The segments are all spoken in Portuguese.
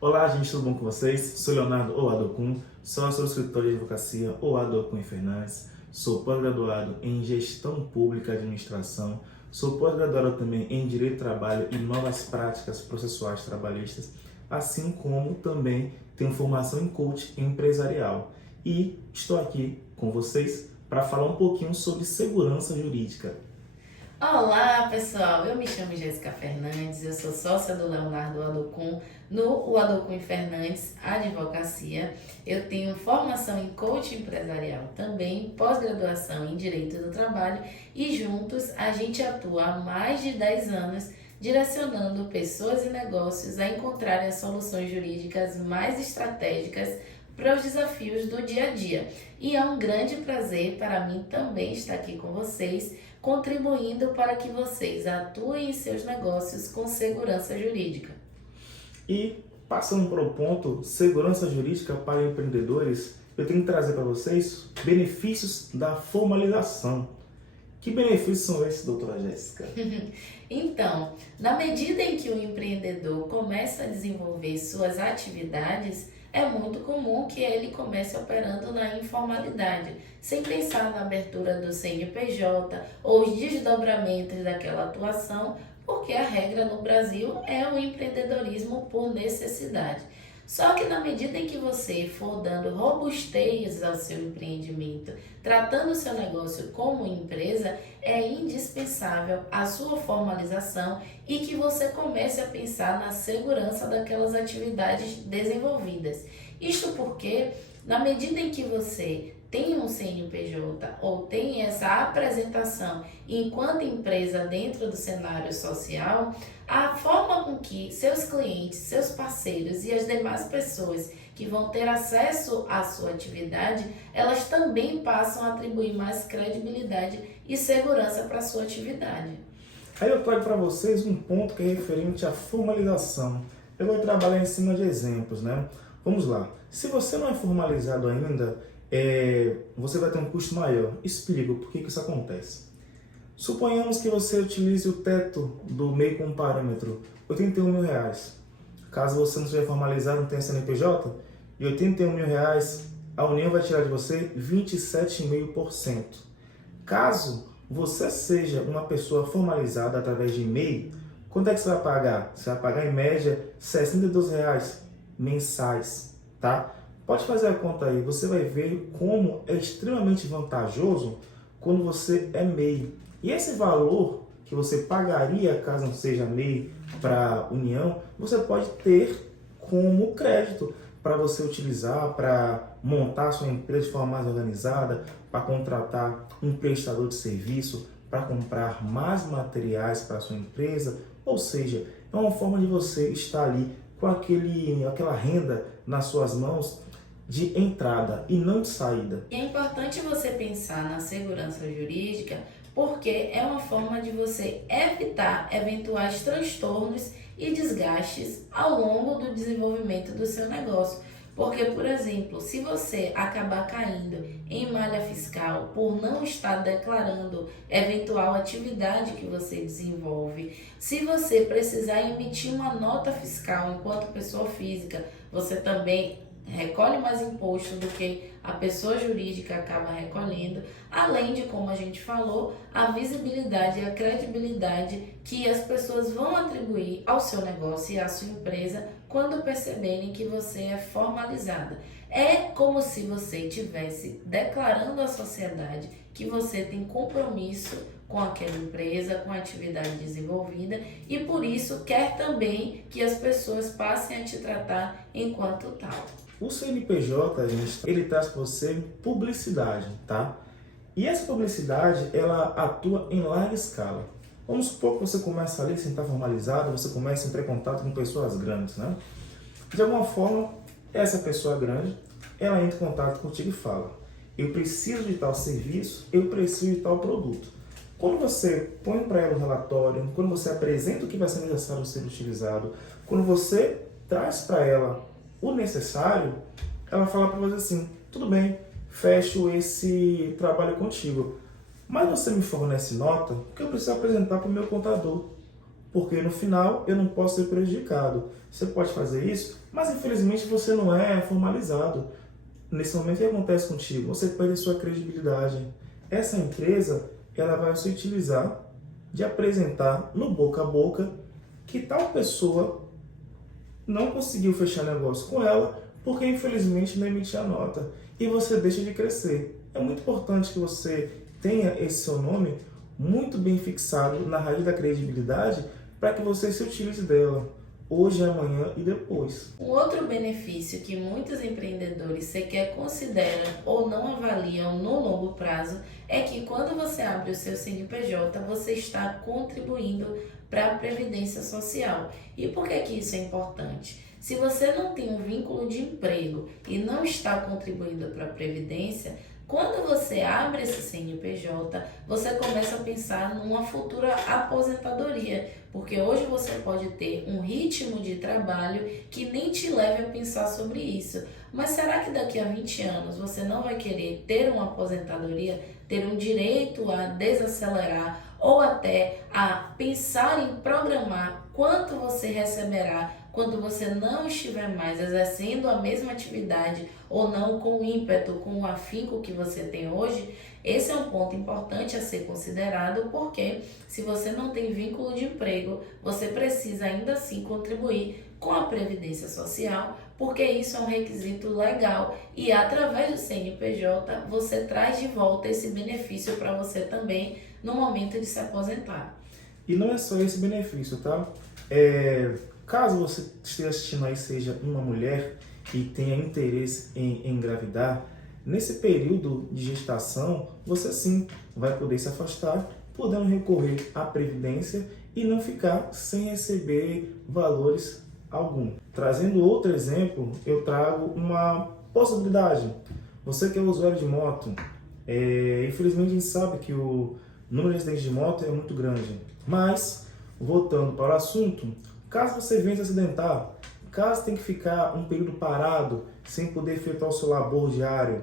Olá, gente, tudo bom com vocês? Sou Leonardo Oadokun, sócio do escritório de advocacia Oadokun e Fernandes, sou pós-graduado em Gestão Pública e Administração, sou pós-graduado também em Direito do Trabalho e Novas Práticas Processuais Trabalhistas, assim como também tenho formação em coaching empresarial. E estou aqui com vocês para falar um pouquinho sobre segurança jurídica. Olá, pessoal. Eu me chamo Jéssica Fernandes, eu sou sócia do Leonardo Adokun no Adokun e Fernandes Advocacia. Eu tenho formação em coaching empresarial, também pós-graduação em Direito do Trabalho e juntos a gente atua há mais de 10 anos direcionando pessoas e negócios a encontrarem as soluções jurídicas mais estratégicas para os desafios do dia a dia. E é um grande prazer para mim também estar aqui com vocês, contribuindo para que vocês atuem em seus negócios com segurança jurídica. E passando para o ponto segurança jurídica para empreendedores, eu tenho que trazer para vocês benefícios da formalização. Que benefícios são esses, doutora Jéssica? Então, na medida em que o empreendedor começa a desenvolver suas atividades, é muito comum que ele comece operando na informalidade, sem pensar na abertura do CNPJ ou os desdobramentos daquela atuação, porque a regra no Brasil é o empreendedorismo por necessidade. Só que na medida em que você for dando robustez ao seu empreendimento, tratando o seu negócio como empresa, é indispensável a sua formalização e que você comece a pensar na segurança daquelas atividades desenvolvidas. Isto porque, na medida em que você tem um CNPJ ou tem essa apresentação enquanto empresa dentro do cenário social, a forma com que seus clientes, seus parceiros e as demais pessoas que vão ter acesso à sua atividade, elas também passam a atribuir mais credibilidade e segurança para a sua atividade. Aí eu trago para vocês um ponto que é referente à formalização. Eu vou trabalhar em cima de exemplos, né? Vamos lá. Se você não é formalizado ainda, você vai ter um custo maior. Explico por que isso acontece. Suponhamos que você utilize o teto do MEI como parâmetro, R$ 81 mil. Caso você não seja formalizado, não tenha CNPJ, de R$ 81 mil, a União vai tirar de você 27,5%. Caso você seja uma pessoa formalizada através de MEI, quanto é que você vai pagar? Você vai pagar em média R$ 62 mensais, tá? Pode fazer a conta aí, você vai ver como é extremamente vantajoso quando você é MEI. E esse valor que você pagaria caso não seja MEI para União, você pode ter como crédito para você utilizar, para montar sua empresa de forma mais organizada, para contratar um prestador de serviço, para comprar mais materiais para a sua empresa. Ou seja, é uma forma de você estar ali com aquela renda nas suas mãos de entrada e não de saída. E é importante você pensar na segurança jurídica porque é uma forma de você evitar eventuais transtornos e desgastes ao longo do desenvolvimento do seu negócio. Porque, por exemplo, se você acabar caindo em malha fiscal por não estar declarando eventual atividade que você desenvolve, se você precisar emitir uma nota fiscal enquanto pessoa física, você também recolhe mais imposto do que a pessoa jurídica acaba recolhendo, além de, como a gente falou, a visibilidade e a credibilidade que as pessoas vão atribuir ao seu negócio e à sua empresa quando perceberem que você é formalizada. É como se você estivesse declarando à sociedade que você tem compromisso com aquela empresa, com a atividade desenvolvida e por isso quer também que as pessoas passem a te tratar enquanto tal. O CNPJ, gente, ele traz para você publicidade, tá? E essa publicidade, ela atua em larga escala. Vamos supor que você começa ali sem estar formalizado, você começa a entrar em contato com pessoas grandes, né? De alguma forma, essa pessoa grande, ela entra em contato contigo e fala: eu preciso de tal serviço, eu preciso de tal produto. Quando você põe para ela o relatório, quando você apresenta o que vai ser necessário ser utilizado, quando você traz para ela o necessário, ela fala para você assim: tudo bem, fecho esse trabalho contigo, mas você me fornece nota que eu preciso apresentar para o meu contador. porque no final eu não posso ser prejudicado. Você pode fazer isso, mas infelizmente você não é formalizado. Nesse momento, o que acontece contigo? Você perde sua credibilidade. Essa empresa, ela vai se utilizar de apresentar no boca a boca que tal pessoa não conseguiu fechar negócio com ela porque infelizmente não emitiu a nota. E você deixa de crescer. É muito importante que você tenha esse seu nome muito bem fixado na raiz da credibilidade para que você se utilize dela hoje, amanhã e depois. Um outro benefício que muitos empreendedores sequer consideram ou não avaliam no longo prazo é que quando você abre o seu CNPJ, você está contribuindo para a Previdência Social. E por que isso é importante? Se você não tem um vínculo de emprego e não está contribuindo para a Previdência, quando você abre esse CNPJ, você começa a pensar numa futura aposentadoria, porque hoje você pode ter um ritmo de trabalho que nem te leve a pensar sobre isso. Mas será que daqui a 20 anos você não vai querer ter uma aposentadoria, ter um direito a desacelerar ou até a pensar em programar quanto você receberá quando você não estiver mais exercendo a mesma atividade ou não com o ímpeto, com o afinco que você tem hoje? Esse é um ponto importante a ser considerado, porque se você não tem vínculo de emprego, você precisa ainda assim contribuir com a Previdência Social, porque isso é um requisito legal e através do CNPJ você traz de volta esse benefício para você também no momento de se aposentar. E não é só esse benefício, tá? Caso você esteja assistindo aí, seja uma mulher e tenha interesse em engravidar, nesse período de gestação, você sim vai poder se afastar, podendo recorrer à Previdência e não ficar sem receber valores algum. Trazendo outro exemplo, eu trago uma possibilidade. Você que é usuário de moto, infelizmente a gente sabe que o número de acidentes de moto é muito grande, mas, voltando para o assunto, caso você venha se acidentar, caso tenha que ficar um período parado, sem poder efetuar o seu labor diário,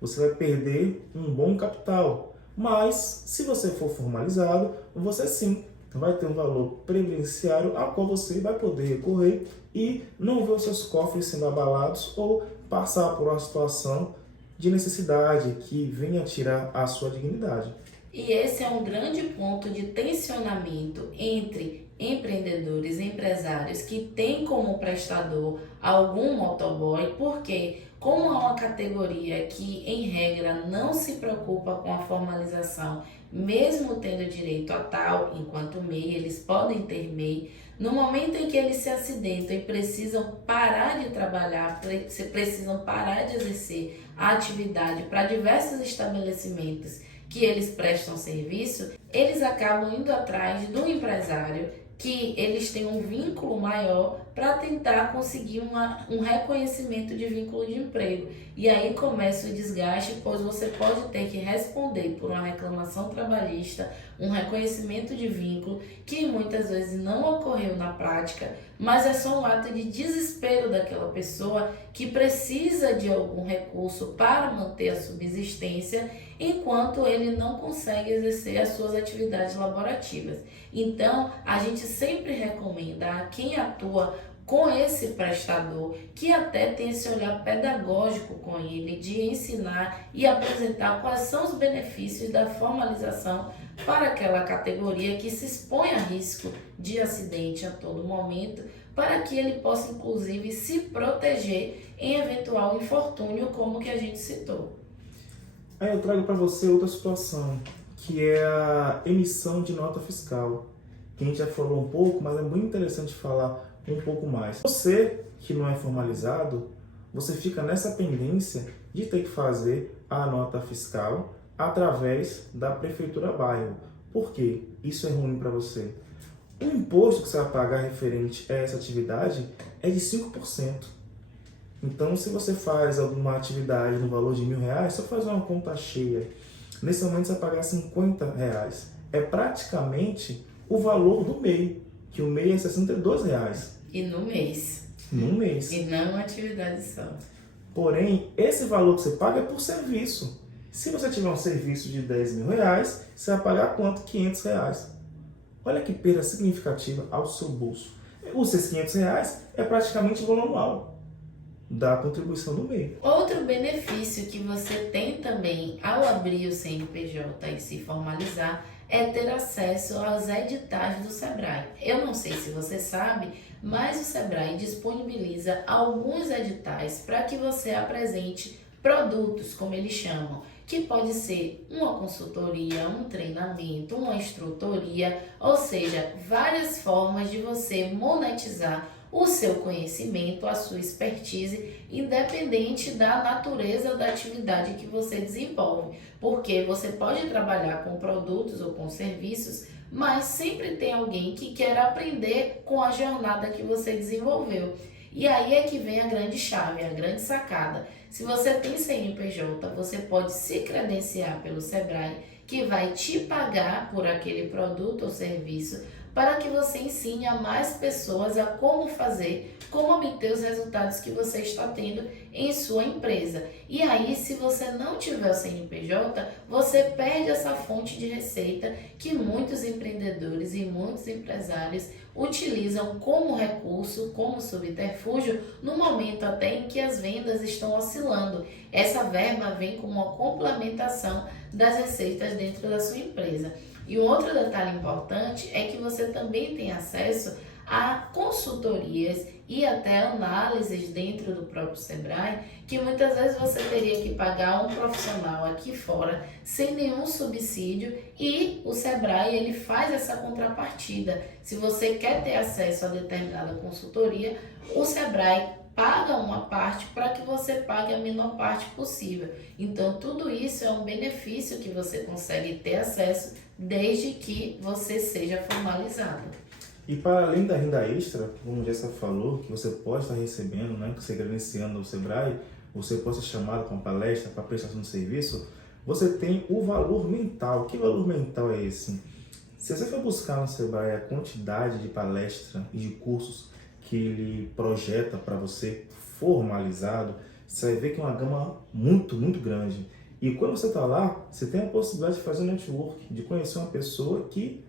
você vai perder um bom capital. Mas, se você for formalizado, você sim vai ter um valor previdenciário ao qual você vai poder recorrer e não ver os seus cofres sendo abalados ou passar por uma situação de necessidade que venha tirar a sua dignidade. E esse é um grande ponto de tensionamento entre empreendedores, empresários que têm como prestador algum motoboy, porque como é uma categoria que, em regra, não se preocupa com a formalização, mesmo tendo direito a tal, enquanto MEI, eles podem ter MEI, no momento em que eles se acidentam e precisam parar de trabalhar, precisam parar de exercer a atividade para diversos estabelecimentos que eles prestam serviço, eles acabam indo atrás do empresário que eles têm um vínculo maior para tentar conseguir um reconhecimento de vínculo de emprego. E aí começa o desgaste, pois você pode ter que responder por uma reclamação trabalhista, um reconhecimento de vínculo, que muitas vezes não ocorreu na prática, mas é só um ato de desespero daquela pessoa que precisa de algum recurso para manter a subsistência, enquanto ele não consegue exercer as suas atividades laborativas. Então, a gente sempre recomenda a quem atua com esse prestador que até tem esse olhar pedagógico com ele, de ensinar e apresentar quais são os benefícios da formalização para aquela categoria que se expõe a risco de acidente a todo momento, para que ele possa inclusive se proteger em eventual infortúnio como que a gente citou. Aí eu trago para você outra situação, que é a emissão de nota fiscal, que a gente já falou um pouco, mas é muito interessante falar um pouco mais. Você que não é formalizado, você fica nessa pendência de ter que fazer a nota fiscal através da Prefeitura Bairro. Por quê? Isso é ruim para você. O imposto que você vai pagar referente a essa atividade é de 5%. Então, se você faz alguma atividade no valor de R$1.000, só fazer uma conta cheia. Nesse momento, você vai pagar R$50. É praticamente o valor do MEI, que o MEI é R$62. E no mês. No mês. E não uma atividade só. Porém, esse valor que você paga é por serviço. Se você tiver um serviço de R$10.000, você vai pagar quanto? R$500. Olha que perda significativa ao seu bolso. Os seus R$ 500 é praticamente o valor anual da contribuição do MEI. Outro benefício que você tem também ao abrir o CNPJ e se formalizar é ter acesso aos editais do Sebrae. Eu não sei se você sabe, mas o Sebrae disponibiliza alguns editais para que você apresente produtos, como eles chamam, que pode ser uma consultoria, um treinamento, uma instrutoria, ou seja, várias formas de você monetizar o seu conhecimento, a sua expertise, independente da natureza da atividade que você desenvolve. Porque você pode trabalhar com produtos ou com serviços, mas sempre tem alguém que quer aprender com a jornada que você desenvolveu. E aí é que vem a grande chave, a grande sacada. Se você tem CNPJ, você pode se credenciar pelo Sebrae, que vai te pagar por aquele produto ou serviço, para que você ensine a mais pessoas a como fazer, como obter os resultados que você está tendo em sua empresa. E aí, se você não tiver o CNPJ, você perde essa fonte de receita que muitos empreendedores e muitos empresários utilizam como recurso, como subterfúgio, no momento até em que as vendas estão oscilando. Essa verba vem como uma complementação das receitas dentro da sua empresa. E um outro detalhe importante é que você também tem acesso a consultorias e até análises dentro do próprio Sebrae, que muitas vezes você teria que pagar um profissional aqui fora sem nenhum subsídio, e o Sebrae ele faz essa contrapartida. Se você quer ter acesso a determinada consultoria, o Sebrae paga uma parte para que você pague a menor parte possível. Então, tudo isso é um benefício que você consegue ter acesso desde que você seja formalizado. E para além da renda extra, como a Jéssica falou, que você pode estar recebendo, né, que você credenciando o Sebrae, você pode ser chamado para uma palestra, para prestação de serviço, você tem o valor mental. Que valor mental é esse? Se você for buscar no Sebrae a quantidade de palestras e de cursos que ele projeta para você formalizado, você vai ver que é uma gama muito, muito grande. E quando você está lá, você tem a possibilidade de fazer um network, de conhecer uma pessoa que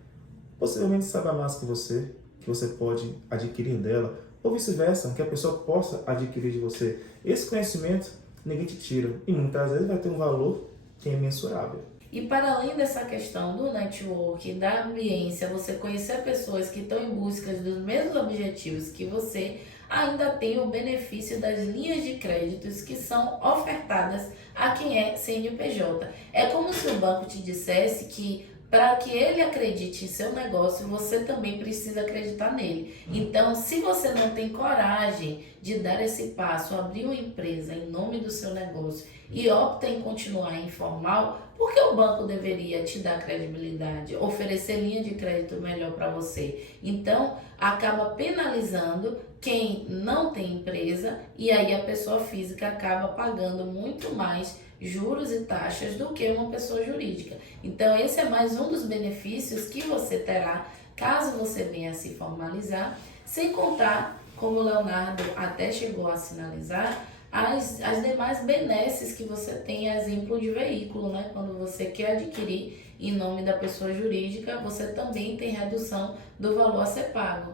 possivelmente sabe mais que você pode adquirir dela, ou vice-versa, que a pessoa possa adquirir de você. Esse conhecimento ninguém te tira, e muitas vezes vai ter um valor que é imensurável. E para além dessa questão do network, da ambiência, você conhecer pessoas que estão em busca dos mesmos objetivos que você, ainda tem o benefício das linhas de créditos que são ofertadas a quem é CNPJ. É como se o banco te dissesse que para que ele acredite em seu negócio, você também precisa acreditar nele. Então, se você não tem coragem de dar esse passo, abrir uma empresa em nome do seu negócio e opta em continuar informal, por que o banco deveria te dar credibilidade, oferecer linha de crédito melhor para você? Então, acaba penalizando quem não tem empresa, e aí a pessoa física acaba pagando muito mais juros e taxas do que uma pessoa jurídica. Então, esse é mais um dos benefícios que você terá caso você venha se formalizar, sem contar, como o Leonardo até chegou a sinalizar, as demais benesses que você tem, exemplo de veículo, né? Quando você quer adquirir em nome da pessoa jurídica, você também tem redução do valor a ser pago.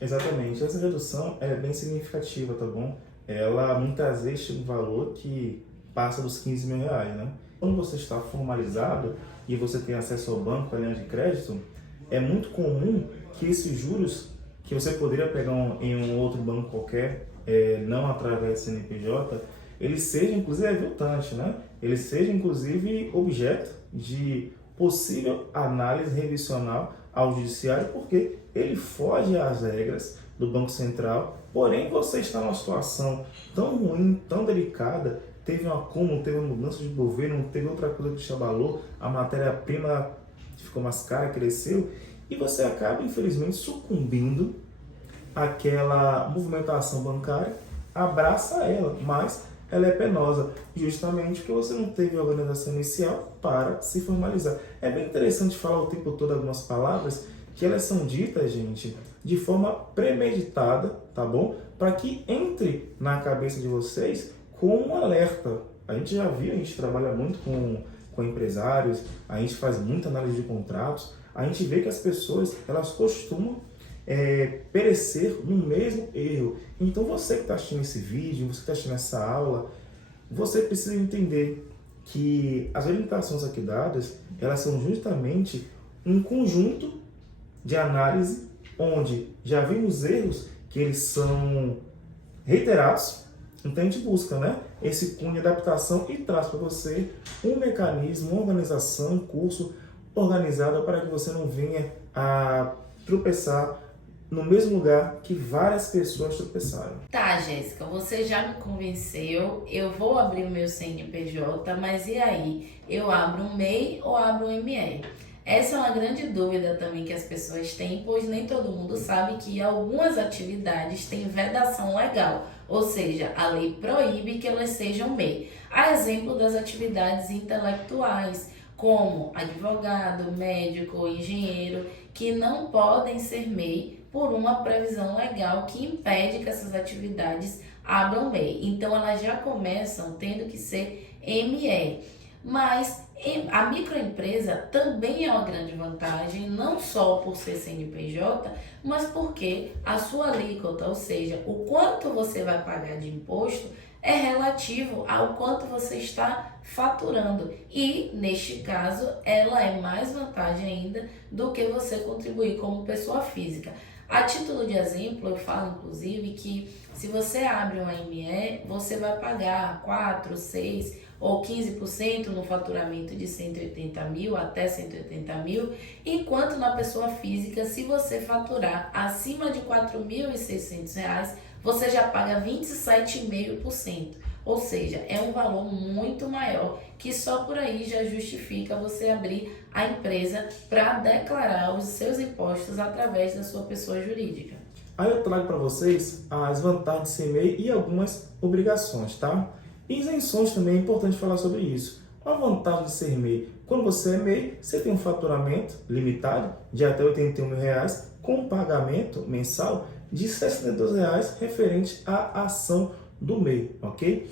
Exatamente, essa redução é bem significativa, tá bom? Ela muitas vezes tem um valor que passa dos R$ 15.000, né? Quando você está formalizado e você tem acesso ao banco, à linha de crédito, é muito comum que esses juros que você poderia pegar em um outro banco qualquer, não através do CNPJ, ele seja inclusive aviltante, né? Ele seja inclusive objeto de possível análise revisional ao judiciário, porque ele foge às regras do Banco Central, porém você está numa situação tão ruim, tão delicada, teve um acúmulo, teve uma mudança de governo, teve outra coisa que te abalou, a matéria-prima ficou mais cara, cresceu, e você acaba, infelizmente, sucumbindo àquela movimentação bancária, abraça ela, mas ela é penosa, justamente porque você não teve a organização inicial para se formalizar. É bem interessante falar o tempo todo algumas palavras que elas são ditas, gente, de forma premeditada, tá bom? Para que entre na cabeça de vocês com um alerta. A gente já viu, a gente trabalha muito com empresários, a gente faz muita análise de contratos, a gente vê que as pessoas elas costumam perecer no mesmo erro. Então você que está assistindo esse vídeo, você que está assistindo essa aula, você precisa entender que as orientações aqui dadas, elas são justamente um conjunto de análise onde já vimos erros que eles são reiterados. Então a gente busca, né, esse cunho de adaptação e traz para você um mecanismo, uma organização, um curso organizado para que você não venha a tropeçar no mesmo lugar que várias pessoas tropeçaram. Tá, Jéssica, você já me convenceu, eu vou abrir o meu CNPJ, mas e aí? Eu abro um MEI ou abro um ME? Essa é uma grande dúvida também que as pessoas têm, pois nem todo mundo sabe que algumas atividades têm vedação legal, ou seja, a lei proíbe que elas sejam MEI. A exemplo das atividades intelectuais, como advogado, médico, engenheiro, que não podem ser MEI por uma previsão legal que impede que essas atividades abram MEI. Então, elas já começam tendo que ser ME. Mas a microempresa também é uma grande vantagem, não só por ser CNPJ, mas porque a sua alíquota, ou seja, o quanto você vai pagar de imposto, é relativo ao quanto você está faturando. E, neste caso, ela é mais vantagem ainda do que você contribuir como pessoa física. A título de exemplo, eu falo inclusive que se você abre uma ME, você vai pagar 4, 6 ou 15% no faturamento de 180 mil até 180 mil, enquanto na pessoa física, se você faturar acima de R$ 4.600, você já paga 27,5%. Ou seja, é um valor muito maior que só por aí já justifica você abrir a empresa para declarar os seus impostos através da sua pessoa jurídica. Aí eu trago para vocês as vantagens de ser MEI e algumas obrigações, tá? E isenções também é importante falar sobre isso. A vantagem de ser MEI: quando você é MEI, você tem um faturamento limitado de até R$ 81 mil com pagamento mensal de R$ 62 referente à ação do MEI, ok?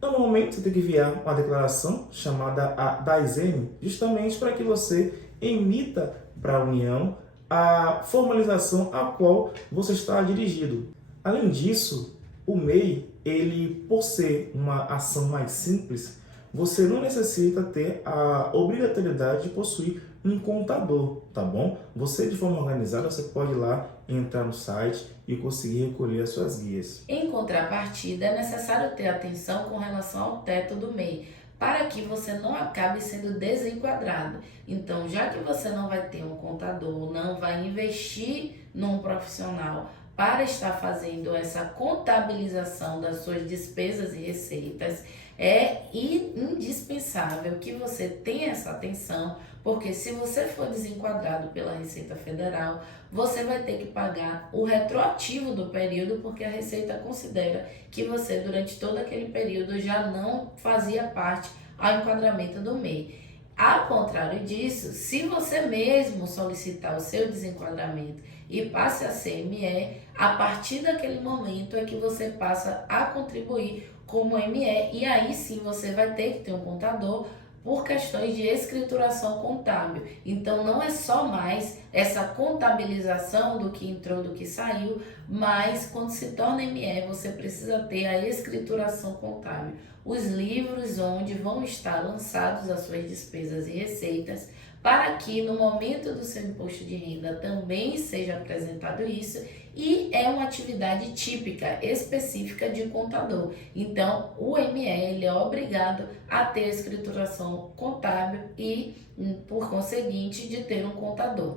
Normalmente você tem que enviar uma declaração chamada a DAISM, justamente para que você emita para a União a formalização a qual você está dirigido. Além disso, o MEI, ele, por ser uma ação mais simples, você não necessita ter a obrigatoriedade de possuir um contador, tá bom? Você, de forma organizada, você pode ir lá, entrar no site e conseguir recolher as suas guias. Em contrapartida, é necessário ter atenção com relação ao teto do MEI, para que você não acabe sendo desenquadrado. Então, já que você não vai ter um contador, não vai investir num profissional para estar fazendo essa contabilização das suas despesas e receitas, é indispensável que você tenha essa atenção, porque se você for desenquadrado pela Receita Federal, você vai ter que pagar o retroativo do período, porque a Receita considera que você, durante todo aquele período, já não fazia parte ao enquadramento do MEI. Ao contrário disso, se você mesmo solicitar o seu desenquadramento e passe a ser ME, a partir daquele momento é que você passa a contribuir como ME, e aí sim você vai ter que ter um contador por questões de escrituração contábil. Então não é só mais essa contabilização do que entrou, do que saiu, mas quando se torna ME, você precisa ter a escrituração contábil. Os livros onde vão estar lançados as suas despesas e receitas, para que no momento do seu imposto de renda também seja apresentado isso, e é uma atividade típica, específica de contador. Então, o ME ele é obrigado a ter a escrituração contábil e, por conseguinte, de ter um contador.